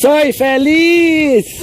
Soy feliz.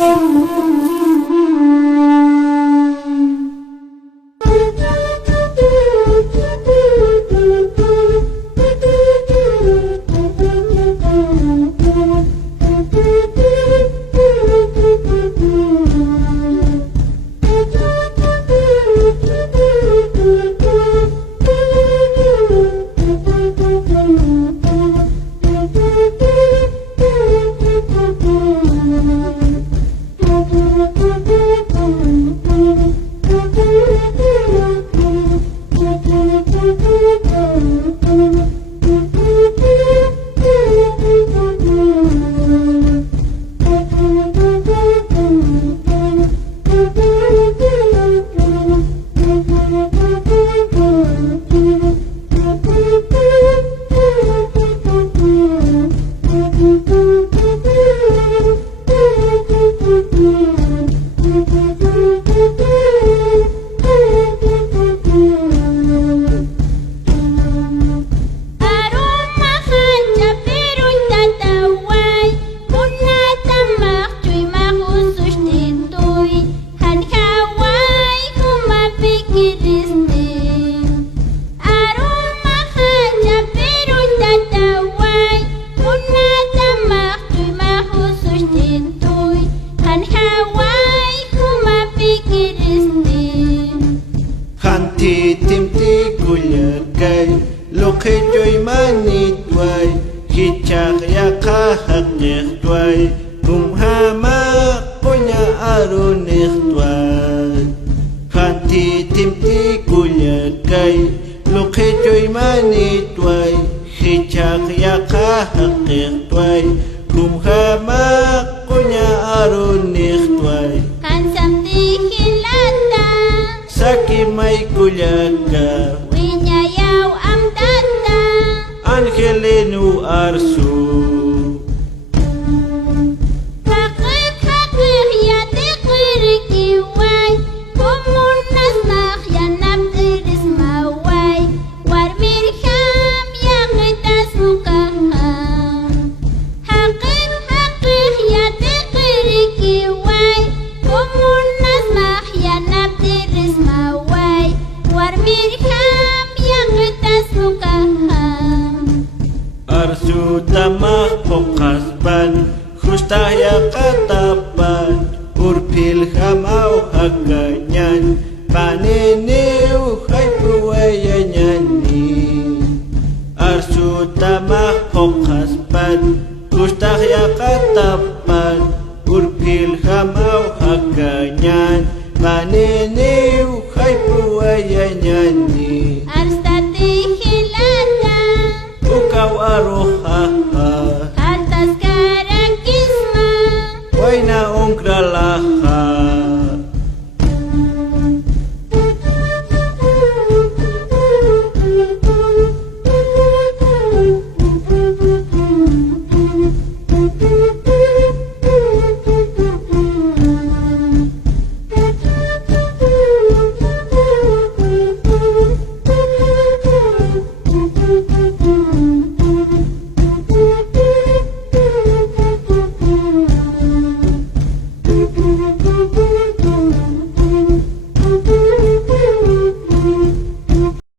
Lokejoy manit way kichak yakahak nirtway kumhama konya arun nirtway Kanti timti kulyakay Lokejoy manit way kichak yakahak nirtway kumhama konya arun nirtway Kansamti hilata Saki may kulyaka Angelinu arsu Hakik ya tiqirik iway Kumunas nakhyanab iris maway Warmirkam yaqitas mukaham Hakik ya tiqirik iway Kumunas nakhyanab iris maway Warmirkam yaqitas mukaham Arsu tamah pokasban Khustah ya katapan Urpil hamau haganyan Paniniw hay puwayanyani Arsu tamah pokasban Khustah ya katapan